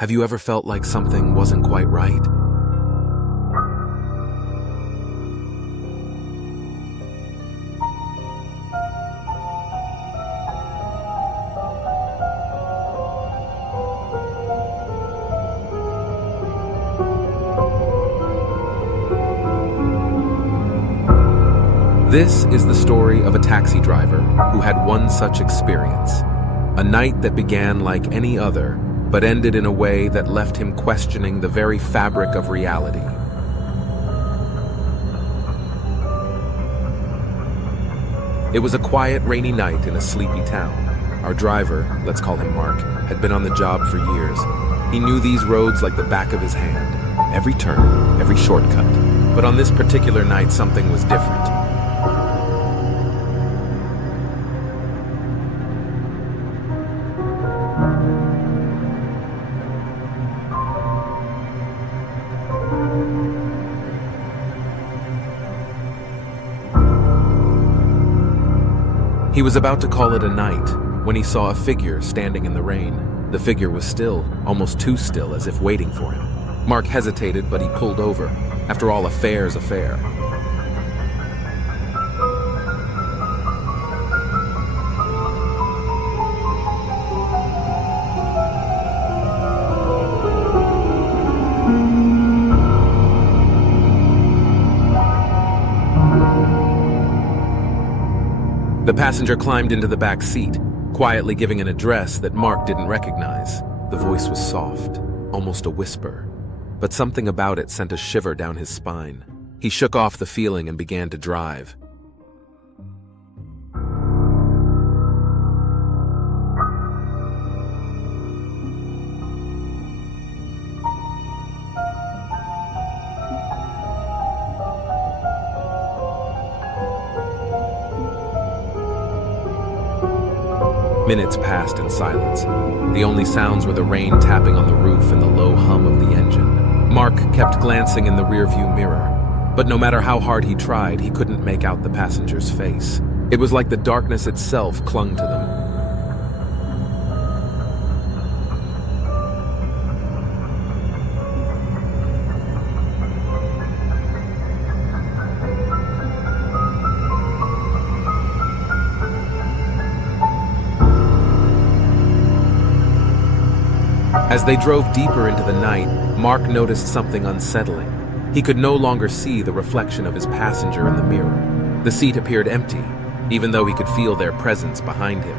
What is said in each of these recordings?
Have you ever felt like something wasn't quite right? This is the story of a taxi driver who had one such experience. A night that began like any other, but ended in a way that left him questioning the very fabric of reality. It was a quiet, rainy night in a sleepy town. Our driver, let's call him Mark, had been on the job for years. He knew these roads like the back of his hand, every turn, every shortcut. But on this particular night, something was different. He was about to call it a night when he saw a figure standing in the rain. The figure was still, almost too still, as if waiting for him. Mark hesitated, but he pulled over. After all, a fair's a fare. The passenger climbed into the back seat, quietly giving an address that Mark didn't recognize. The voice was soft, almost a whisper, but something about it sent a shiver down his spine. He shook off the feeling and began to drive. Minutes passed in silence. The only sounds were the rain tapping on the roof and the low hum of the engine. Mark kept glancing in the rearview mirror, but no matter how hard he tried, he couldn't make out the passenger's face. It was like the darkness itself clung to them. As they drove deeper into the night, Mark noticed something unsettling. He could no longer see the reflection of his passenger in the mirror. The seat appeared empty, even though he could feel their presence behind him.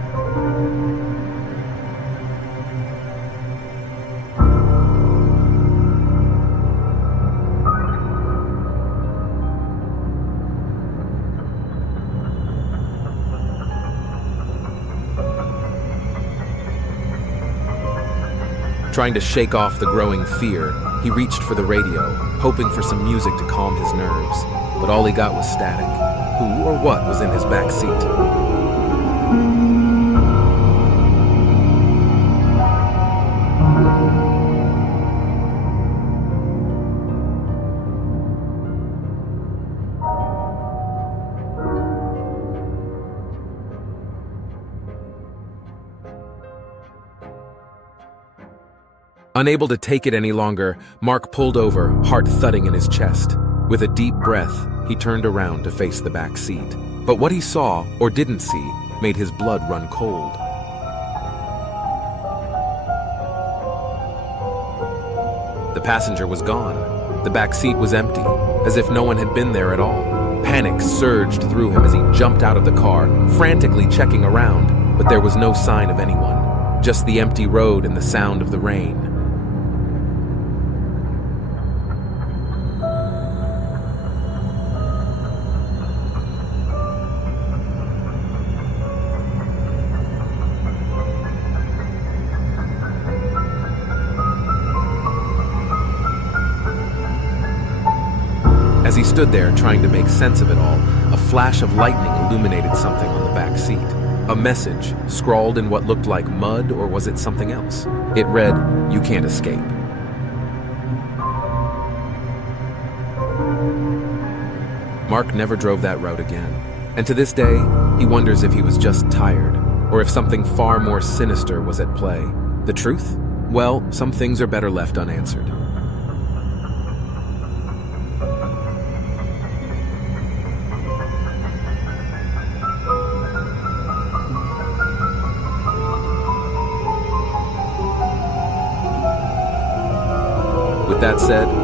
Trying to shake off the growing fear, he reached for the radio, hoping for some music to calm his nerves. But all he got was static. Who or what was in his back seat? Unable to take it any longer, Mark pulled over, heart thudding in his chest. With a deep breath, he turned around to face the back seat. But what he saw, or didn't see, made his blood run cold. The passenger was gone. The back seat was empty, as if no one had been there at all. Panic surged through him as he jumped out of the car, frantically checking around, but there was no sign of anyone. Just the empty road and the sound of the rain. As he stood there trying to make sense of it all, a flash of lightning illuminated something on the back seat. A message, scrawled in what looked like mud, or was it something else? It read, "You can't escape." Mark never drove that route again, and to this day, he wonders if he was just tired, or if something far more sinister was at play. The truth? Well, some things are better left unanswered. With that said,